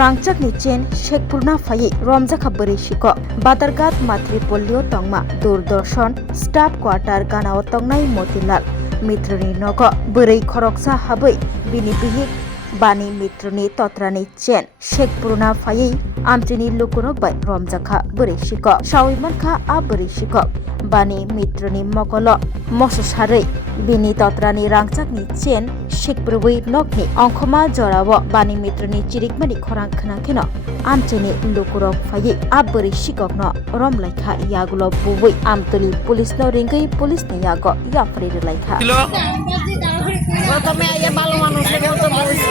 rangchakni chen shekpurna phaye romjakha berishik badargat matripolyo tongma Doordarshan staff quarter ganao tongnai Motilal Mitroni nogo berei khoroksa habai bini bihik bani mitroni totrani chen shekpurna phaye amtini lukunok bai romjakha berishik shawimankha a berishik bani mitroni mogolo mososarei bini totrani rangchakni chen shekpurwi nokni ongkhoma jorawo bani mitroni chirikmani khorang khnakhino amchini lukurok phaye a berishikokno romlaikha yagulo bubui amtoli police no ringai police ni yago yafri laikha প্রথমে আইয়া ভালো মানুষের মতো বলছি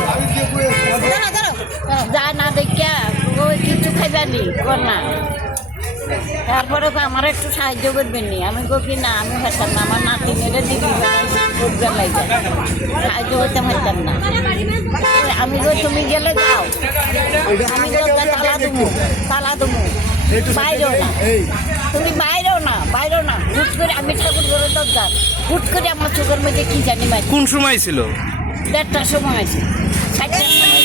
যা না দেখিয়া ওই কিছু খাইবানি কর না তারপরে আমার একটু সাহায্য করবেন নি আমি কি না আমি পারতাম না আমার নাতিনেরে দিদি করবে লাগে সাহায্য করতে পারতাম না আমি তুমি গেলে যাও আমি তালা দেবো বাইরেও না তুমি বাইরেও না হুট করে আমি ঠাকুর ঘরে দরকার হুট করে আমার চোখের মধ্যে কি জানি কোন সময় ছিল 1:30টার সময় আছে 4টার সময়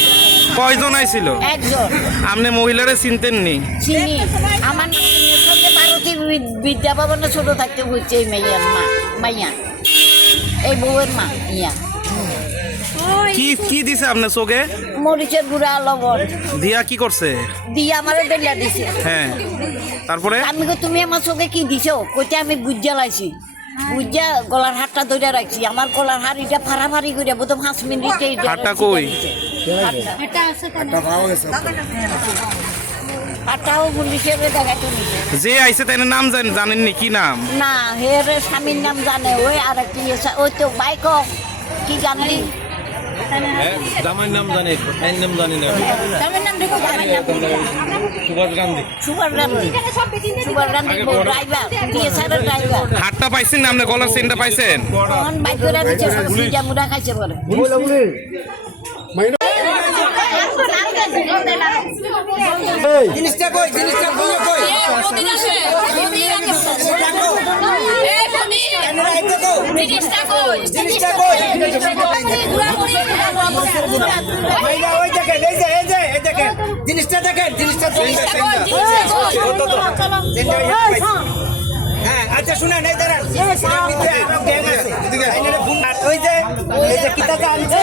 কয়জন আইছিল একজন আপনি মহিলারে চিনতেন নি চিনি আমার নাতিনের সঙ্গে ভারতী বিদ্যা ভবনে ছোট থাকতে বলছে এই মাইয়া এই বউয়ের মা ইয়া কি দিছে আপনার চোখে মরিচের গুঁড়া লবণ দিয়া কি করছে দিয়া আমারে ডেলিয়া দিছে হ্যাঁ তারপরে আমি তুমি আমার চোখে কি দিছো কইতে আমি গুজ্জা লাইছি গুজ্জা গলার হাতটা ধরে রাখছি আমার গলার হাড়িটা ফাড়াফাড়ি করে প্রথম 5 মিনিটে হাতটা কই হাতটাও পুলিশের দেখাতে নিছে যে আইছে তাই নাম জানেননি কি নাম না হের স্বামীর নাম জানে ওই আর কি ওই তো বাইক কি জানলি জামাই নাম জানে আইন নাম জানি না জামাই নাম দেখো জামাই নাম Subhash Gandhi driver TSR driver হাতটা পাইছেন না আপনি গলার চেনটা পাইছেন কোন বাইক করে দিছে সিজা মুড়া খাইছে বলে জিনিসটা কই জিনিসটা দেখেন হ্যাঁ আচ্ছা শুনেন এই দাঁড়ান ওই যে কিতাটা আনছে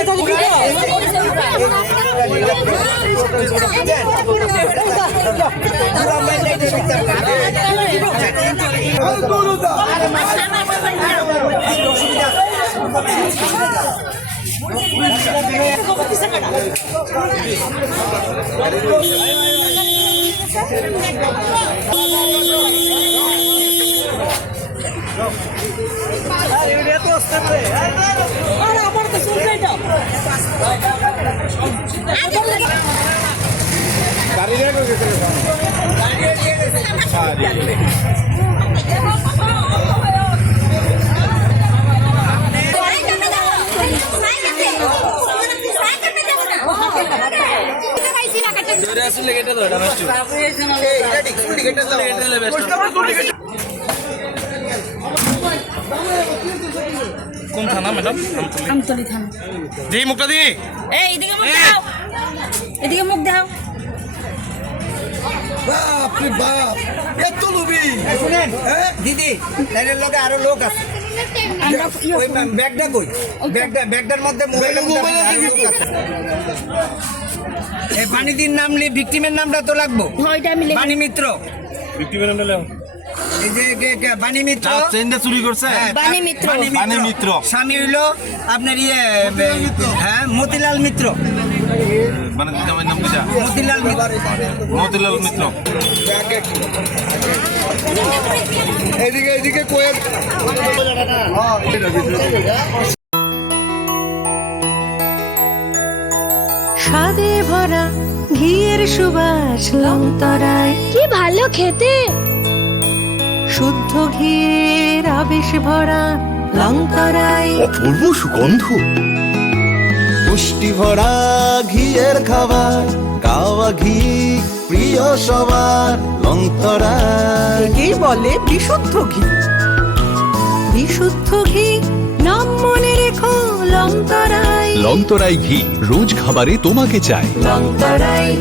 কোন থানা ম্যাডাম আমতলি থানা দি মুখটা দি এদিকে মুখ দাও বাপ রে বাপ এত লোভী শুনেন দিদি লাইনের লগে আরো লোক আছে ওই ব্যাগটা কই ব্যাগটার মধ্যে মোবাইল আছে এই বাণীদির নাম লি ভিকটিমের নামটা তো লাগবো বাণী মিত্র ভিকটিমের নামটা লেও এই যে বাণী মিত্র চেনটা চুরি করছে বাণী মিত্র স্বামী হইলো আপনার হ্যাঁ মতিলাল মিত্র মানে জামাই নাম কিটা মতিলাল মিত্র এদিকে কোয়েল স্বাদে ভরা ঘিয়ের সুবাস লংতরায় কি ভালো খেতে শুদ্ধ ঘিয়ের আবেশ ভরা লংতরায় অপূর্ব সুগন্ধ পুষ্টি ভরা ঘিয়ের খাবার গাওয়া ঘি প্রিয় সবার লংতরায় একেই বলে বিশুদ্ধ ঘি বিশুদ্ধ ঘি নাম মনে রেখো লংতরায় লংতরাই ঘি রোজ খাবারে তোমাকে চাই লংতরায়